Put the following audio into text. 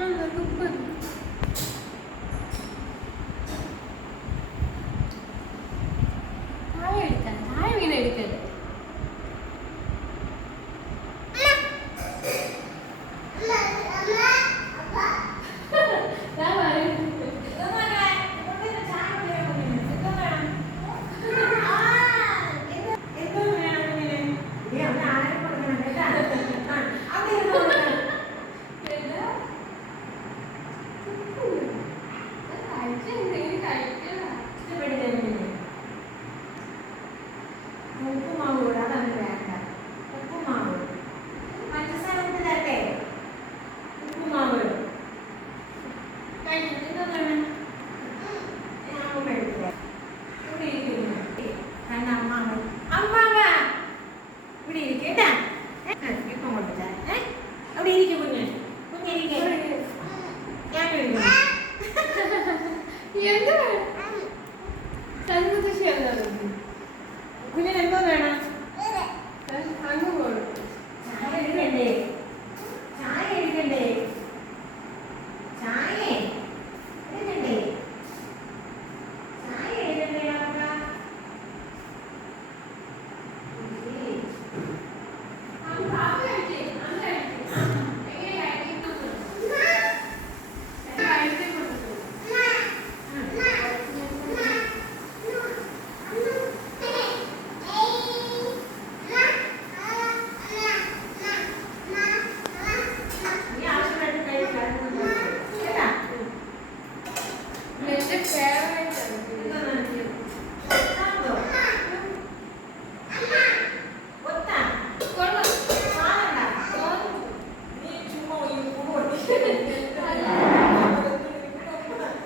人人都会 ഉപ്പുമാവ് കൂടാതെ വേണ്ട. ഉപ്പുമാവ്. പഞ്ചസാര ഇട്ട് തരട്ടെ ഉപ്പുമാവ് കഴിഞ്ഞു ഇതൊന്നാണ് അമ്മ എടുത്തേ ഇവിടെ ഇരിക്കുന്നു. കണ്ട അമ്മാവ്. അമ്മാവ! ഇവിടെ ഇരിക്കും കേട്ടാ? ഇപ്പം കൊടുത്ത അവിടെ ഇരിക്കും കുഞ്ഞ്. ഞാൻ എന്ത് കണ്ണു ദൃശ്യം എന്താ 姑娘们到哪儿了？